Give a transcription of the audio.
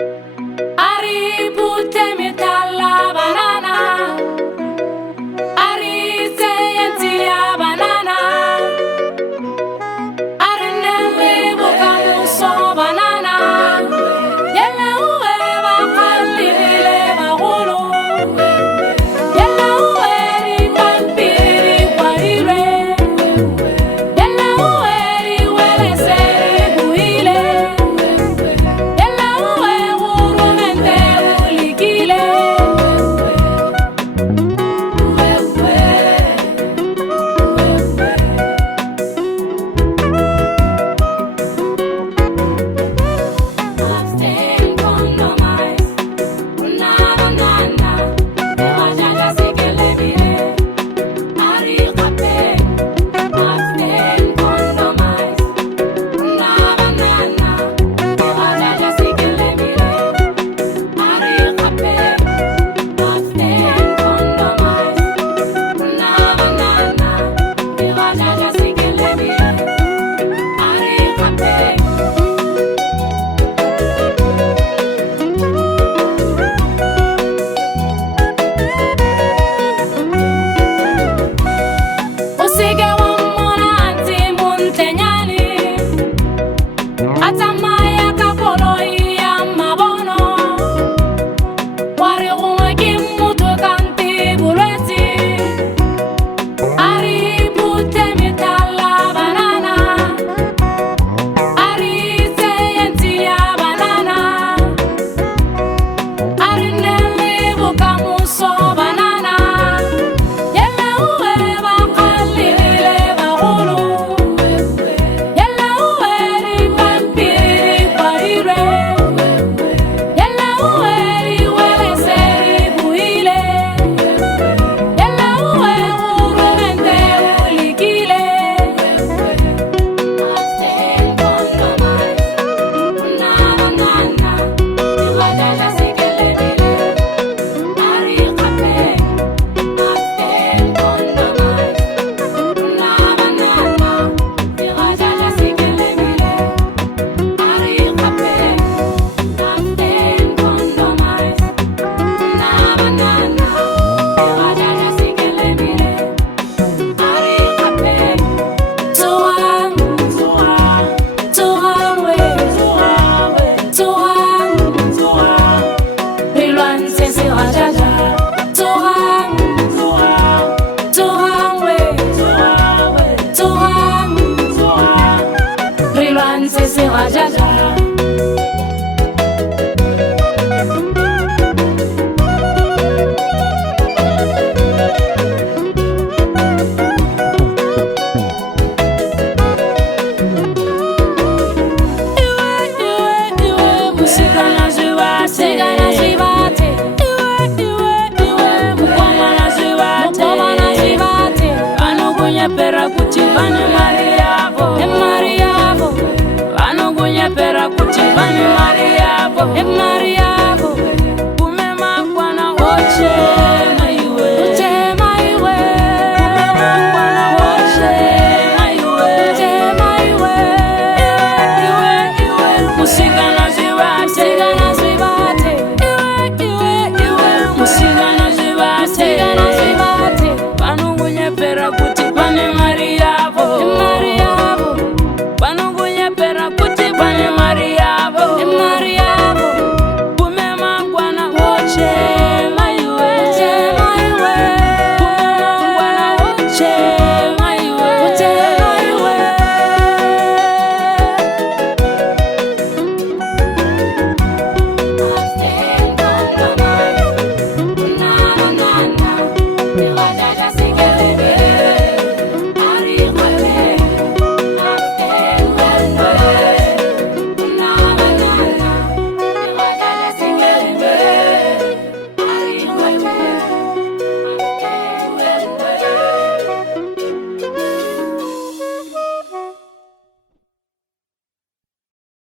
Ari pute mitala banana, Ari seyentia banana, Ari nele bukamuso banana, Yella uwe bakali bile bagulu, Yella uwe ri pampiri warire, Yella uwe ri wele seri buile, Yella uwe uru mente ulikile. Abstain condomize, na banana, wajaja sikele mire, ari kape. Abstain condomize, na banana, wajaja sikele mire, ari kape. Abstain condomize, na banana, wajaja sikele mire, ari kape. Usige wa mona anti muntenyali, atamaya kapolo ya mabono, wari ungi mutu kanti bulweti, ari pute mitala banana, ari seyenti ya banana, ari neli bukamuso banana, Yella uwe bakali bile bagulu, Yella uwe ri pampiri warire, Yella uwe ri wele seri buile, Yella uwe uru mente ulikile. Abstain condomize, na banana, wajaja sikele mire, ari kape. Abstain condomize, na banana, wajaja sikele mire, ari kape. Abstain condomize, na banana, wajaja sikele mire, ari kape. Tuang, tuang, tuang we, tuang, tuang, Rilwan sese wajaja. Tuang, tuang, tuang we, tuang, tuang, Rilwan sese wajaja. Iwe, iwe, iwe, musika